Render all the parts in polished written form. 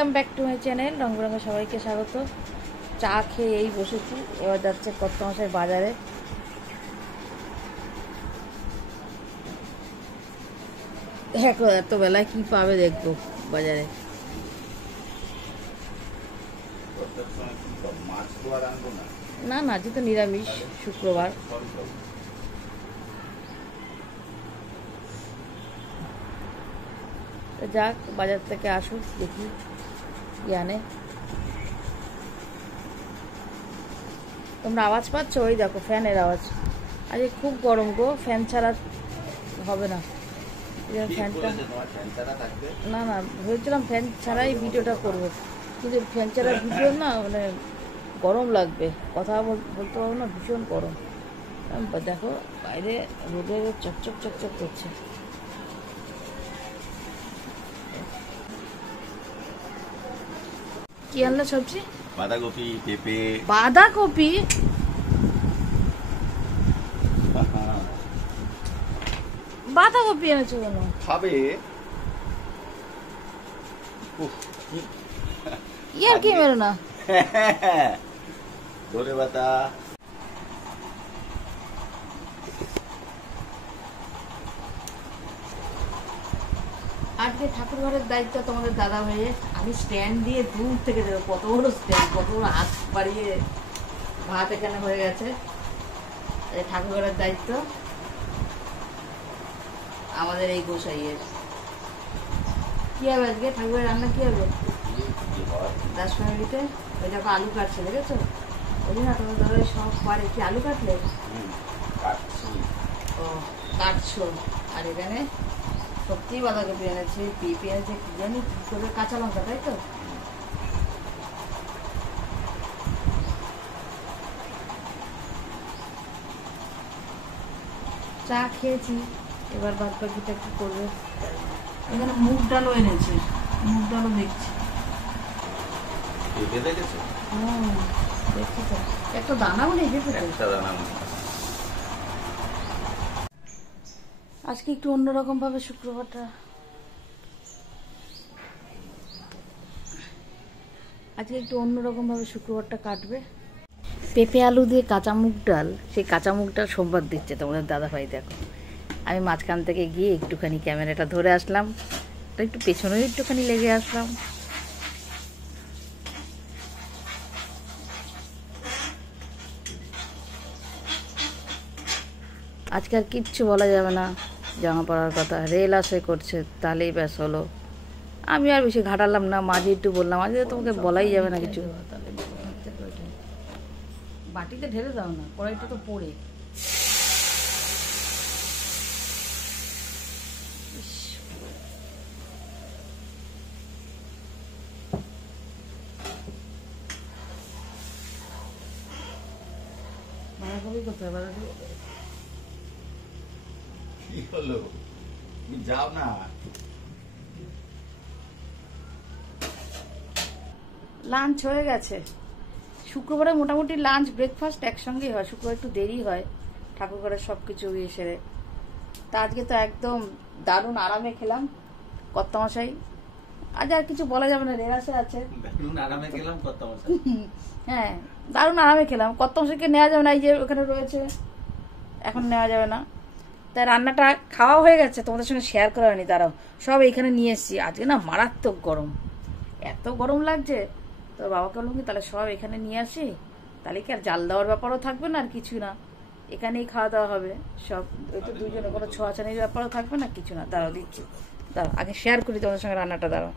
Welcome back to my channel রং বেরঙে সবাইকে স্বাগত। চা খেয়ে এই বসেছি, এবার যাচ্ছে কর্তমশাই বাজারে। দেখো এত বেলায় কি পাবে দেখবো বাজারে। না না, আজকে তো নিরামিষ, শুক্রবার। যাক, বাজার থেকে আসুক, দেখি কি আনে। তোমরা আওয়াজ পাচ্ছ? ওই দেখো ফ্যানের আওয়াজ। আজকে খুব গরম গো, ফ্যান ছাড়া হবে না। ফ্যানটা না না, ভেবেছিলাম ফ্যান ছাড়াই ভিডিওটা করবো, কিন্তু ফ্যান ছাড়া ভিডিও না, মানে গরম লাগবে, কথা বলতে পারবো না, ভীষণ গরম। দেখো বাইরে রোদে চকচক চকচক করছে। কি আনলে সবজি? বাঁধাকপি, পেঁপে। বাঁধাকপি? বাঁধাকপি এনেছো কেন? খাবে? ইয়ার কি মেরো না। ধরে বাতা। আজকে ঠাকুর ঘরের দায়িত্ব তোমাদের দাদা ভাইয়ের। আমি স্ট্যান্ড দিয়ে দূর থেকে দেবো, কত বড় স্ট্যান্ড, কত বড় হাত বাড়িয়ে ভাত এখানে হয়ে গেছে। ঠাকুর ঘরের দায়িত্ব আমাদের এই গোসাইয়ের। কি হবে আজকে ঠাকুরের রান্না? কি হবে 10 মিনিটে? ওই দেখো আলু কাটছে, দেখেছো? ওই না তোমার দাদা সব পারে। কি আলু কাটলে? ও কাটছো। আর এখানে সত্যি বাঁধাকপি এনেছে, পেঁপে এনেছে, কি জানি কি করে, কাঁচা লঙ্কা, তাই তো? চা খেয়েছি, এবার বাদ বাকিটা কি করবে। এখানে মুগ ডালও এনেছে, মুগ ডালও দেখছি। দেখছি তো, একটা দানাও নেই। আজকে একটু অন্যরকম ভাবে শুক্রবারটা, শুক্রবারটা কাটবে। পেঁপে আলু দিয়ে কাঁচা মুগ ডাল, সেই কাঁচা মুগ ডাল সোমবার দিচ্ছে তোমাদের দাদা ভাই। দেখো আমি মাঝখান থেকে গিয়ে একটুখানি ক্যামেরাটা ধরে আসলাম, একটু পেছনেও একটুখানি লেগে আসলাম। আজকে আর কিচ্ছু বলা যাবে না, জামা পরার কথা রেল আসে করছে, তাহলেই ব্যাস হলো। আমি আর বেশি ঘাটালাম না, মাঝে একটু বললাম, আজ তোমাকে বলাই যাবে না কিছু। বাটিতে ঢেলে দাও না, কড়াইটা তো পড়ে। বাঁধাকপি কোথায়? বাঁধাকপি কি হলো? যাও না। লাঞ্চ হয়ে গেছে। শুক্রবারে মোটামুটি লাঞ্চ ব্রেকফাস্ট একসঙ্গেই হয়, শুক্রবার একটু দেরি হয় ঠাকুর ঘরের সব কিছু সেরে। তা আজকে তো একদম দারুণ আরামে খেলাম কর্তামশাই। আজ আর কিছু বলা যাবে না, রেহাসে আছে। হ্যাঁ, দারুণ আরামে খেলাম। কর্তামশাইকে নেওয়া যাবে না, এই যে ওখানে রয়েছে, এখন নেওয়া যাবে না। তাই রান্নাটা খাওয়া হয়ে গেছে, তোমাদের সঙ্গে শেয়ার করা হয়নি। দাঁড়াও, সব এইখানে নিয়ে এসছি। আজকে না মারাত্মক গরম, এত গরম লাগছে। তো বাবাকে বললাম কি তাহলে সব এখানে নিয়ে আসি, তাহলে কি আর জাল দেওয়ার ব্যাপারও থাকবে না, আর কিছু না, এখানেই খাওয়া দাওয়া হবে সব। ওই তো দুজনে কোনো ছোঁয়াছানির ব্যাপারও থাকবে না, কিছু না। দাঁড়াও দিচ্ছি, দাঁড়াও আগে শেয়ার করি তোমাদের সঙ্গে রান্নাটা। দাঁড়াও,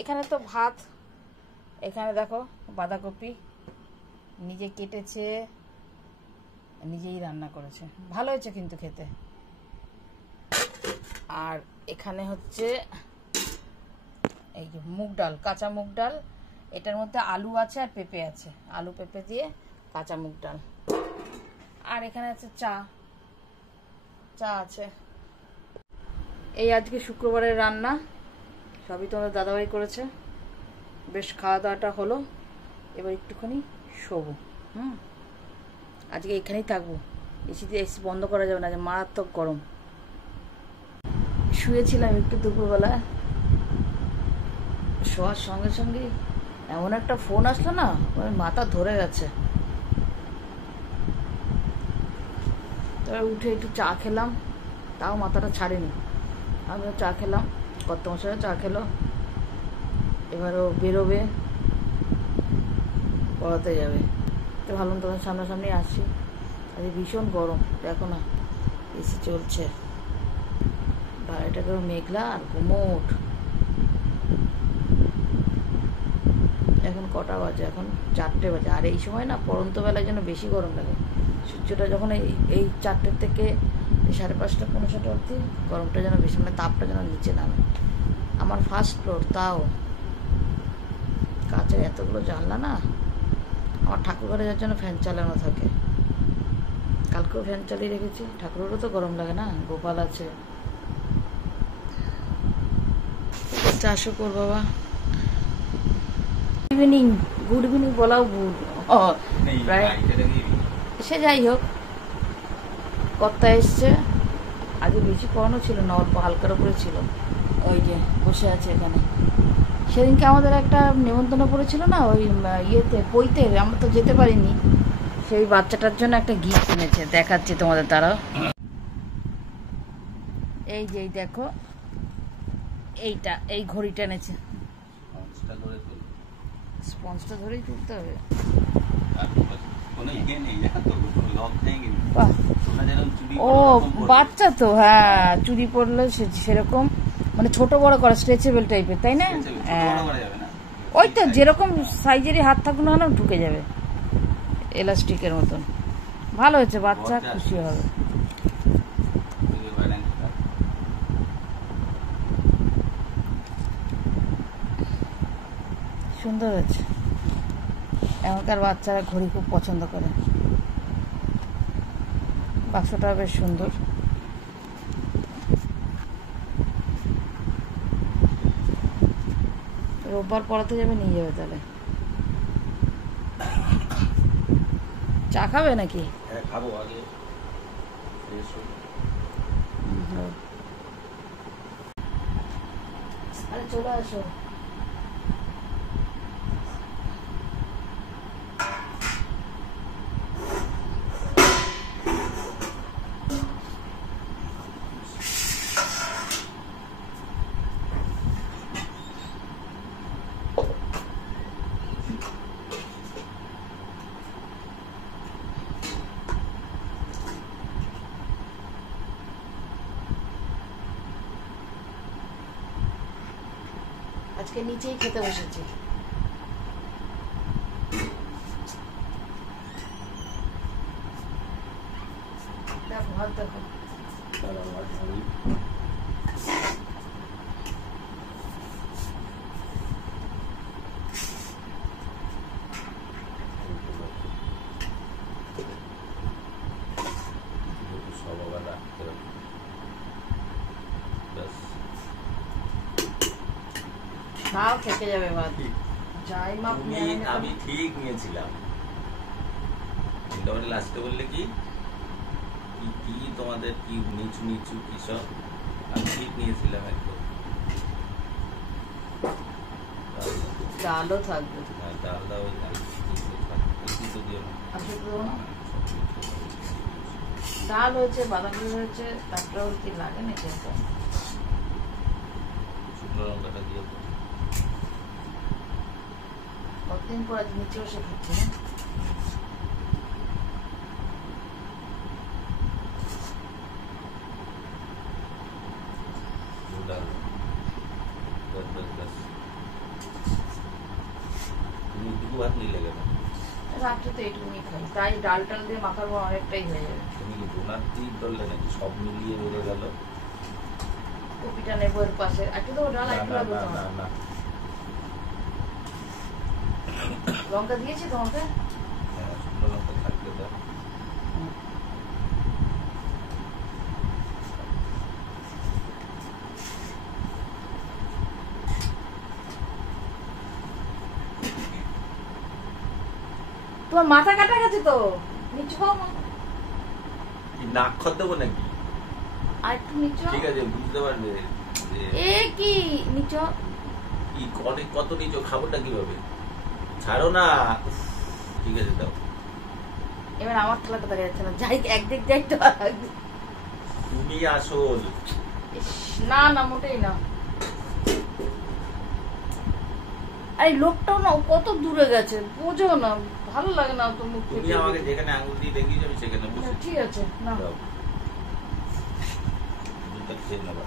এখানে তো ভাত, এখানে দেখো বাঁধাকপি নিজে কেটেছে, নিজেই রান্না করেছে, ভালো হয়েছে কিন্তু খেতে। আর এখানে হচ্ছে এই যে মুগ ডাল, কাঁচা মুগ ডাল, এটার মধ্যে আলু আছে আর পেঁপে আছে, আলু পেঁপে দিয়ে কাঁচা মুগ ডাল। আর এখানে আছে চা, চা আছে। এই আজকে শুক্রবারের রান্না, সবই তোমাদের দাদাভাই করেছে। বেশ খাওয়া দাওয়াটা হলো, এবার একটুখানি শোবো। আজকে এখানেই থাকবো, এসি বন্ধ করা যাবে না, মারাত্মক গরম। শুয়েছিলাম একটু দুপুরবেলা, শোয়ার সঙ্গে সঙ্গে এমন একটা ফোন আসলো না, মানে মাথা ধরে গেছে। তবে উঠে একটু চা খেলাম, তাও মাথাটা ছাড়েনি। আমিও চা খেলাম, কত মশাই চা খেলো। এবারও বেরোবে, পড়াতে যাবে। তো ভাবলাম তোমার সামনাসামনি আসছি। আজ ভীষণ গরম, দেখো না এসি চলছে, বাইরেটাকেও মেঘলা আর গুমোট। এখন কটা বাজে? এখন 4টে বাজে। আর এই সময় না পড়ন্ত বেলায় যেন বেশি গরম লাগে। সূর্যটা যখন এই 4টের থেকে 5:30 পৌনে 6টা অবধি গরমটা যেন বেশি, মানে তাপটা যেন নিচে নামে। আমার ফার্স্ট ফ্লোর, তাও কাছের এতগুলো জানলা না। আমার ঠাকুর ঘরে যার জন্য ফ্যান চালানো থাকে, কালকেও ফ্যান চালিয়ে রেখেছি। ঠাকুরেরও তো গরম লাগে না, গোপাল আছে। চাষও কর বাবা। ইভিনিং, গুড ইভিনিং বলাও গুড। প্রায় সে যাই হোক, কর্তা এসছে। আগে বেশি করানো ছিল না, অল্প হালকার উপরে ছিল। ওই যে বসে আছে এখানে। সেদিনকে আমাদের একটা নেমন্তন্ন পড়েছিল না, ওই ইয়েতে পইতে, আমরা তো যেতে পারিনি। সেই বাচ্চাটার জন্য একটা গিফট এনেছে, দেখাচ্ছি তোমাদের। তারাও এই যে দেখো, এইটা, এই ঘড়িটা এনেছে। স্পঞ্জটা ধরেই তুলতে হবে। ও বাচ্চা তো, হ্যাঁ, চুরি পরলে সেরকম, মানে ছোট বড় করা, স্ট্রেচেবল টাইপের, তাই না? ওই তো যেরকম সাইজেরই হাত থাকুন না ঢুকে যাবে, এলাস্টিকের মতন। ভালো হয়েছে, বাচ্চা খুশি হবে। সুন্দর হয়েছে। এখনকার বাচ্চারা ঘড়ি খুব পছন্দ করে। বাক্সটা বেশ সুন্দর। রোববার পড়াতে যাবে, নিয়ে যাবে তাহলে। চা খাবে নাকি? খাবো আগে। আরে চলে আসো। আজকে নিচেই খেতে বসেছি। দেখো ভাত, দেখো খাও, থেকে যাবে ভাত। যাই মা, আমি ঠিক নিয়েছিলাম। লাস্টে বললে কি কি তোমাদের কি নিচু নিচু কি সব, আমি ঠিক নিয়েছিলাম একদম। ডালও থাকবে। ডাল দাও, ডাল হয়েছে, বাঁধাকপি হয়েছে, তারপরে কি লাগে না খেতে। শুকনো লঙ্কাটা দিয়ে কতদিন পর আজ নিচে বসে খাচ্ছি না। রাত্রে তো এইটুকুনি খাই, তাই ডাল টাল দিয়ে মাখাবো, অনেকটাই হয়ে যাবে। তুমি কি ডোনাট দিয়ে করলে নাকি সব মিলিয়ে বেড়ে গেল? কপিটা নেবো এর পাশে, একটু তো ডাল একটু লাগবে। না, লঙ্কা দিয়েছি তোমাকে? হ্যাঁ, শুকনো লঙ্কা থাকলে দাও। তোমার মাথা কাটা গেছে তো, নিচু খাও। নাক খত দেবো নাকি? আর একটু নিচু। ঠিক আছে, বুঝতে পারবে যে এ কি নিচু? কি কত নিচু, খাবারটা কিভাবে? ছাড়ো না। ঠিক আছে, দাও। এবার আমার খেলাটা দেখা যাচ্ছে না, যাই একদিক যাই তো আরেকদিক। তুমি আসল। ইস, না না মোটেই না। আরে লোকটাও না কত দূরে গেছে, বোঝো না, ভালো লাগে না তো মুখ তুমি আমাকে যেখানে আঙুল দিয়ে দেখিয়েছো আমি সেখানে বসে। ঠিক আছে না। দাও। দুধটা খেয়ে নেবা।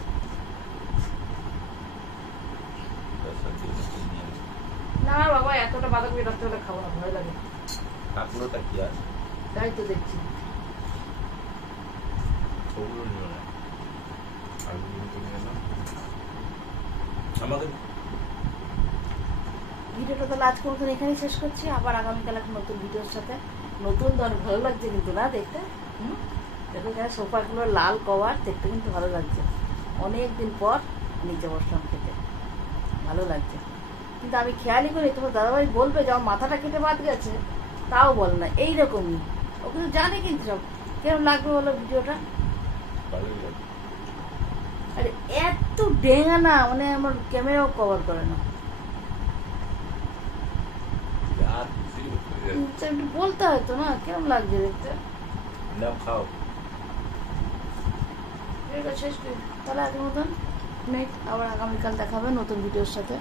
না বাবা, এতটা বাঁধাকপি রাখতে হলে খাবো না, ভয় লাগে। কাকুরোটা কি আছে? তাই তো দেখছি। ওগুলো নিও না। আলুগুলো তো নিয়ে নাও। আমাকে ভিডিওটা তাহলে আজকে মতন এখানেই শেষ করছি, আবার আগামীকাল একটা নতুন ভিডিওর সাথে। নতুন ধরনের ভালো লাগছে কিন্তু না দেখতে। দেখো এখানে সোফাগুলো লাল কভার, দেখতে কিন্তু ভালো লাগছে। অনেকদিন পর নিচে বসলাম খেতে, ভালো লাগছে। কিন্তু আমি খেয়ালই করি, তোমার দাদাভাই বলবে যে আমার মাথাটা কেটে বাদ গেছে, তাও বলে না। এইরকমই ও কিন্তু জানে কিন্তু সব। কেমন লাগবে বলো ভিডিওটা? ভালোই লাগে। আরে এত ডেঙ্গা না, মানে আমার ক্যামেরাও কভার করে না। আর কিছুই হয়ে যাবে। একটু বলতে হয়তো না, কেমন লাগছে দেখতে। নাও, খাও। শেষ করি তাহলে আজকের মতন। নেক্সট আবার আগামীকাল দেখাবে নতুন ভিডিওর সাথে।